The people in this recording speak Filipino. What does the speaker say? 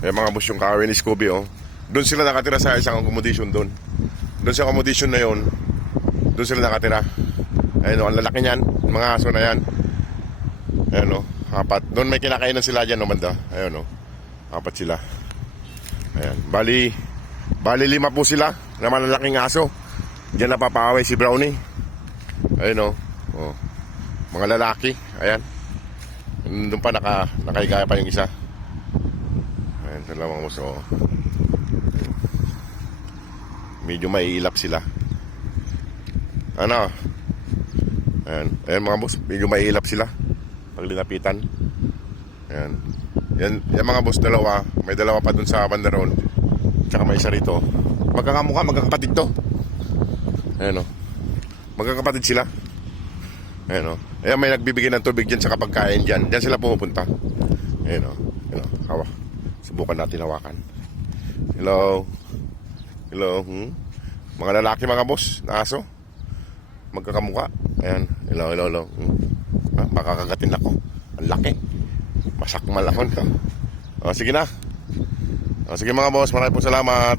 Ayan mga boss, yung kaaway ni Scooby, oh. Doon sila nakatira sa isang accommodation doon. Doon sa accommodation na yon, doon sila nakatira. Ayan, oh, ang lalaki niyan, mga aso na yan. Ayan, oh, apat. Doon may kinakainan sila dyan, oh, banda. Ayan, oh, apat sila. Ayan, bali 5 po sila na malalaking aso. Diyan napapaaway si Brownie. Ayan, oh, oh, mga lalaki. Ayan, doon pa nakahiga pa yung isa. Ayan, dalawang uso. Medyo maiilap sila. Ano? Ayan mga boss, medyo maiilap sila pag linapitan. Ayan. Yan mga boss, dalawa. May dalawa pa dun sa banda roon. Tsaka may isa rito. Magkakamukha, magkakapatid to. Ayan o. Magkakapatid sila. Ayan o. Ayan, may nagbibigay ng tubig dyan sa kapagkain dyan. Dyan sila pumupunta. Ayan o. Ayan o. Hawa. Subukan natin hawakan. Hello. Hello. Mga lalaki mga boss na aso. Magkakamuka. Ayan. Hello. Makakagatin ako. Ang laki. Masakmal ako. O, sige na. O, sige mga boss. Maraming po salamat.